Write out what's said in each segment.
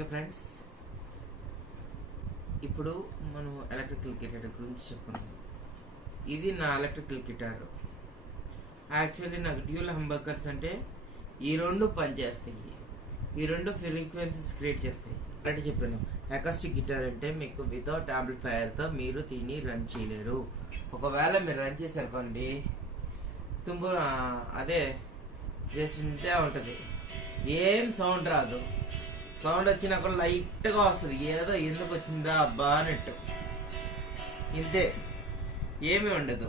Okay friends, ఇప్పుడు మనం electrical guitar గురించి చెప్పుకున్నాం. ఇది నా ఎలక్ట్రికల్ గిటార్. యాక్చువల్లీ నాకు డ్యూయల్ హంబర్కర్స్ అంటే ఈ రెండు పనిచేస్తాయి, ఈ రెండు ఫ్రీక్వెన్సీస్ క్రియేట్ చేస్తాయి. అంటే చెప్పాను, అకాస్టిక్ గిటార్ అంటే మీకు వితౌట్ యాంప్లిఫైయర్తో మీరు దీన్ని రన్ చేయలేరు. ఒకవేళ మీరు రన్ చేశారనుకోండి, అదే జస్ట్ ఇంతే ఉంటుంది, ఏం సౌండ్ రాదు. సౌండ్ వచ్చినా కూడా లైట్గా వస్తుంది, ఏదో ఎందుకు వచ్చిందా అబ్బా అన్నట్టు, ఇంతే, ఏమీ ఉండదు.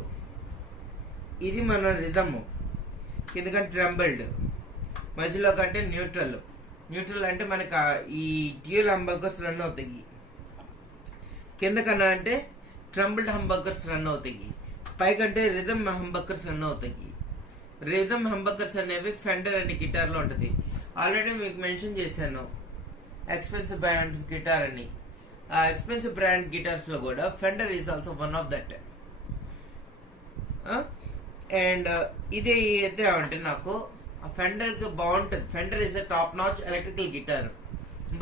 ఇది మన రిథము, ఎందుకంటే ట్రంబల్డ్, మధ్యలో కంటే న్యూట్రల్. న్యూట్రల్ అంటే మనకి ఈ డ్యూయల్ హంబర్గర్స్ రన్ అవుతాయి. కింద కన్నా అంటే ట్రంబల్డ్ హంబర్గర్స్ రన్ అవుతాయి, పైకంటే రిథమ్ హంబర్గర్స్ రన్ అవుతాయి. రిథమ్ హంబర్గర్స్ అనేవి ఫెండర్ అనే గిటార్లో ఉంటుంది. ఆల్రెడీ మీకు మెన్షన్ చేశాను ఎక్స్పెన్సివ్ బ్రాండ్స్ గిటార్ అని. ఆ ఎక్స్పెన్సివ్ బ్రాండ్ గిటార్స్లో కూడా Fender is also one of that. And ఇది అయితే అంటే నాకు ఆ ఫెండర్కి బాగుంటుంది. Fender is a top notch electrical guitar.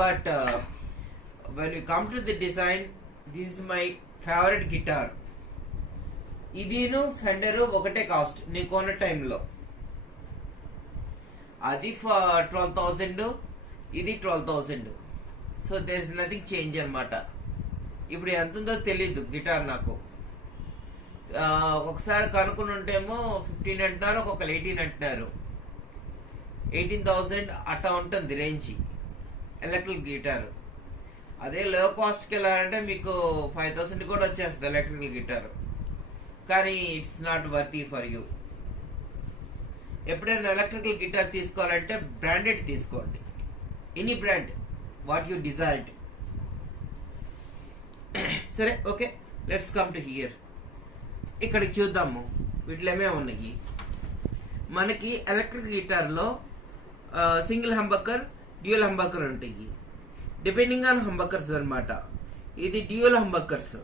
But when you come to the design, this is my favourite guitar. ఇదిను ఫెండరు ఒకటే కాస్ట్ నీ కొన్న టైంలో. అది 12,000, ఇది 12,000. So there is nothing change అనమాట. ఇప్పుడు ఎంత ఉందో తెలీదు గిటార్ నాకు. ఒకసారి కనుక్కుని ఉంటేమో 15 అంటున్నారు, ఒక్కొక్కరు 18 అంటున్నారు. 18,000 అట్లా ఉంటుంది రేంజ్ ఎలక్ట్రికల్ గిటార్. అదే లో కాస్ట్కి వెళ్ళాలంటే మీకు 5,000 కూడా వచ్చేస్తుంది ఎలక్ట్రికల్ గిటార్. కానీ it's not worthy for you. ఎప్పుడైనా ఎలక్ట్రికల్ గిటార్ తీసుకోవాలంటే బ్రాండెడ్ తీసుకోండి, any brand what you desired. సరే, okay, let's come to here. ఇక్కడికి చూద్దాము వీటిలో ఏమేమి ఉన్నాయి. మనకి ఎలక్ట్రిక్ గిటార్లో సింగిల్ హంబర్కర్, డ్యూయల్ హంబర్కర్ ఉంటాయి, డిపెండింగ్ ఆన్ హంబర్కర్స్ అనమాట. ఇది డ్యూయల్ హంబర్కర్స్.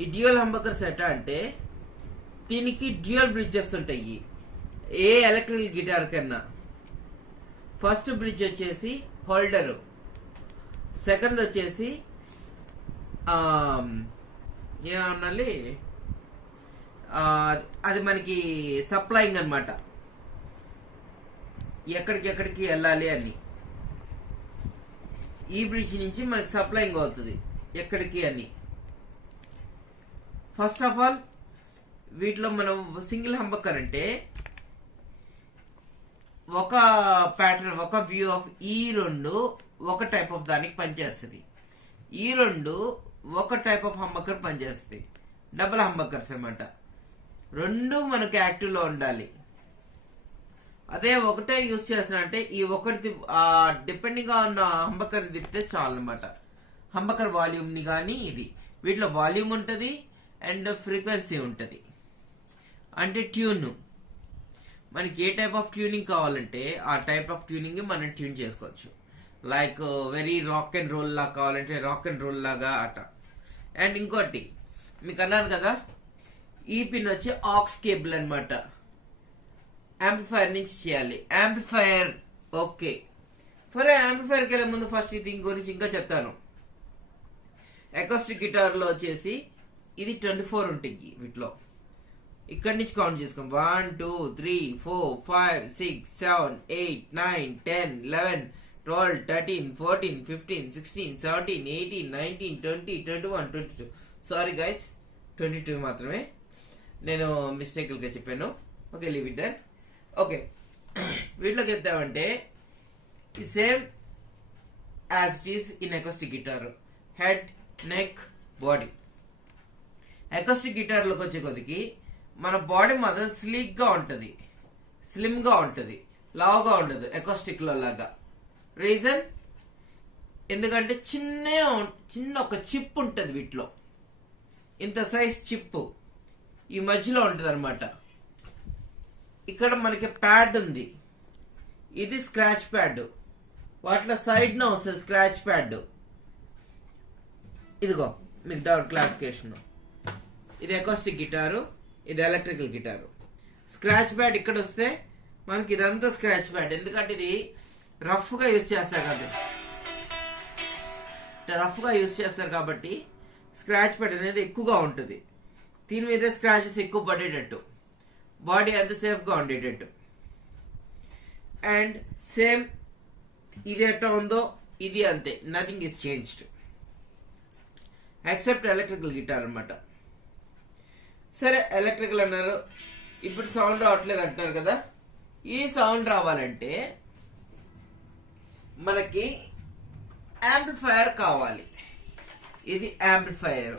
ఈ డ్యూయల్ హంబర్కర్స్ ఎట్లా అంటే దీనికి డ్యూయల్ బ్రిడ్జెస్ ఉంటాయి ఏ ఎలక్ట్రికల్ గిటార్ కన్నా. ఫస్ట్ బ్రిడ్జ్ వచ్చేసి హోల్డరు, సెకండ్ వచ్చేసి ఏమనాలి, అది మనకి సప్లయింగ్ అనమాట, ఎక్కడికి వెళ్ళాలి అని. ఈ బ్రిడ్జ్ నుంచి మనకి సప్లయింగ్ అవుతుంది ఎక్కడికి అని. ఫస్ట్ ఆఫ్ ఆల్ వీటిలో మనం సింగిల్ హంబర్కర్ అంటే ఒక ప్యాటర్న్, ఒక వ్యూ ఆఫ్ ఈ రెండు ఒక టైప్ ఆఫ్ దానికి పనిచేస్తుంది. ఈ రెండు ఒక టైప్ ఆఫ్ హంబర్కర్ పనిచేస్తుంది. డబుల్ హంబర్కర్స్ అనమాట. రెండు మనకి యాక్టివ్లో ఉండాలి. అదే ఒకటే యూజ్ చేస్తున్నా ఈ ఒకటి డిపెండింగ్ ఆన్ హంబర్కర్ తిప్పితే చాలు అనమాట. హంబర్కర్ వాల్యూమ్ని కానీ ఇది, వీటిలో వాల్యూమ్ ఉంటుంది అండ్ ఫ్రీక్వెన్సీ ఉంటుంది. అంటే ట్యూన్, మనకి ఏ టైప్ ఆఫ్ ట్యూనింగ్ కావాలంటే ఆ టైప్ ఆఫ్ ట్యూనింగ్ మనం ట్యూన్ చేసుకోవచ్చు. Like very rock and roll లాగా కావాలంటే రాక్ అండ్ రోల్ లాగా అట. అండ్ ఇంకోటి మీకు అన్నాను కదా, ఈ పిన్ వచ్చి ఆక్స్ కేబుల్ అనమాట. యాంప్లిఫైర్ నుంచి చేయాలి. Amplifier okay. ఫర్ యాంప్లిఫైర్కి వెళ్ళే ముందు ఫస్ట్ దీని గురించి ఇంకా చెప్తాను. అకాస్టిక్ గిటార్లో వచ్చేసి ఇది 24 ఉంటుంది. వీటిలో ఇక్కడి నుంచి కౌంట్ చేసుకోం. 1 2 3 4 5 6 7 8 9 10 11 12 13 14 15 16 17 18 19 20 21 22. సారీ గైస్, 22 మాత్రమే, నేను మిస్టేక్గా చెప్పాను. Okay, leave it there. Okay, వీటిలోకి వెళ్తామంటే same as it is in acoustic guitar. Head, neck, body. Acoustic గిటార్లోకి వచ్చే కొద్దికి మన బాడీ మాత్రం స్లీక్గా ఉంటుంది, స్లిమ్గా ఉంటుంది, లావుగా ఉండదు అకాస్టిక్లో లాగా. రీజన్ ఎందుకంటే చిన్న ఒక చిప్ ఉంటుంది వీటిలో, ఇంత సైజ్ చిప్ ఈ మధ్యలో ఉంటుంది అనమాట. ఇక్కడ మనకి ప్యాడ్ ఉంది, ఇది స్క్రాచ్ ప్యాడ్. వాటిలో సైడ్న వస్తుంది స్క్రాచ్ ప్యాడ్. ఇదిగో మీకు డౌట్ క్లారిఫికేషన్, ఇది అకాస్టిక్ గిటారు, ఇది ఎలక్ట్రికల్ గిటారు. స్క్రాచ్ ప్యాడ్ ఇక్కడ వస్తే మనకి ఇదంతా స్క్రాచ్ ప్యాడ్. ఎందుకంటే ఇది రఫ్గా యూజ్ చేస్తారు కదా, రఫ్గా యూజ్ చేస్తారు కాబట్టి స్క్రాచ్ ప్యాడ్ అనేది ఎక్కువగా ఉంటుంది. దీని మీద స్క్రాచెస్ ఎక్కువ పడేటట్టు, బాడీ అంత సేఫ్గా ఉండేటట్టు. అండ్ సేమ్ ఇది ఎట్లా ఉందో ఇది అంతే, nothing is changed except electrical guitar అనమాట. సరే ఎలక్ట్రికల్ అన్నారు, ఇప్పుడు సౌండ్ రావట్లేదు అంటున్నారు కదా. ఈ సౌండ్ రావాలంటే మనకి యాంప్లిఫైయర్ కావాలి. ఇది యాంప్లిఫైయర్.